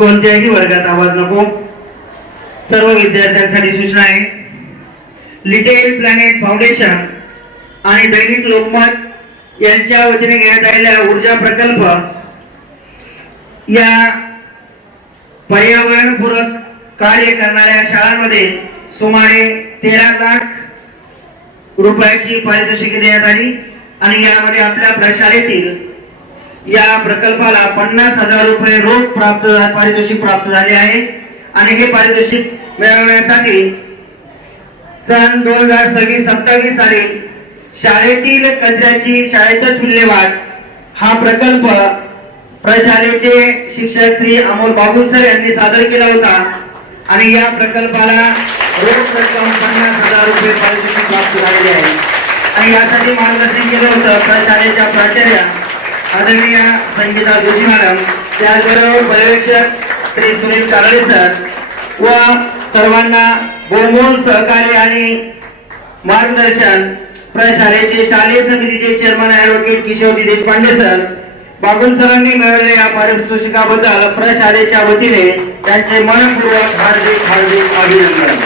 कोणत्याही वर्गात आवाज नको. सर्व विद्यार्थ्यांसाठी सूचना आहे. लिटिल प्लॅनेट फाउंडेशन आणि दैनिक लोकमत यांच्या वतीने घेण्यात आलेल्या ऊर्जा प्रकल्प या पर्यावरणपूरक कार्य करणाऱ्या शाळांमध्ये सुमारे तेरा लाख रुपयाची पारितोषिके देण्यात आली आणि यामध्ये आपल्या प्रशालेतील या प्रकल्पाला पन्नास हजार रुपये रोख प्राप्त पारितोषिक प्राप्त झाले आहे. आणि हे पारितोषिक मिळवण्यासाठी सन दोन हजार सव्वीस सत्तावीस साली शाळेतील कचऱ्याची शाळेतच विल्हेवाट हा प्रकल्प प्रशालेचे शिक्षक श्री अमोल बाबू सर यांनी सादर केला होता. आणि या प्रकल्पाला रोख रक्कम पन्नास हजार रुपये पारितोषिक प्राप्त झाले आहे. आणि यासाठी मार्गदर्शन केलं होतं प्रशालेच्या प्राचार्य आदरणीय संगीता जोशी मॅडम त्याचबरोबर पर्यवेक्षक श्री सुनील कारळे सर व सर्वांना बहुमोल सहकार्य आणि मार्गदर्शन प्रशालेचे शालेय समितीचे chairman advocate Kishorji Deshpande sir Babul सरांनी मिळवलेल्या पारितोषिकाबद्दल प्रशालेच्या वतीने त्यांचे मनपूर्वक हार्दिक हार्दिक अभिनंदन.